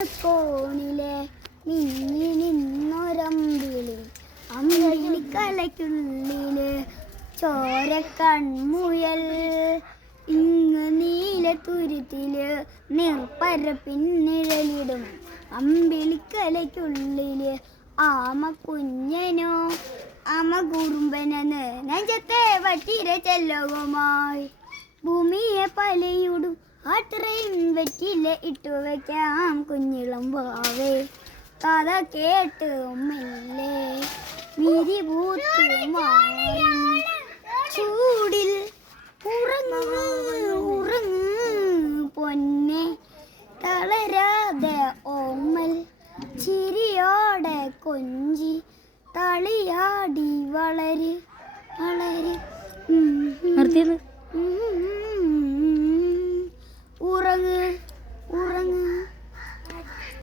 കോണിലെ മിന്നി നിന്നൊരമ്പിളി അമ്പിളിക്കലയ്ക്കുള്ളില് ചോരക്കൺമുയൽ ഇങ്ങ് നീല തുരുത്തില് നീർപ്പരപ്പിന്നിഴലിടും അമ്പിളിക്കലയ്ക്കുള്ളില് ആമ കുഞ്ഞനോ ആമ കുറുമ്പനെന്ന് നെഞ്ചത്തെ വട്ടിര ചെല്ലവുമായി ഭൂമിയെ പലയിടും അത്രയും വെറ്റില ഇട്ടു വയ്ക്കാം കുഞ്ഞിളം വാവേ കഥ കേട്ട് മെല്ലെ മിരി പൂത്ത് മാറും ചൂടിൽ ഉറങ്ങ് ഉറങ്ങ് പൊന്നെ തളരാതെ ഓമൽ ചിരിയോടെ കൊഞ്ചി തളിയാടി വളര് വളര്.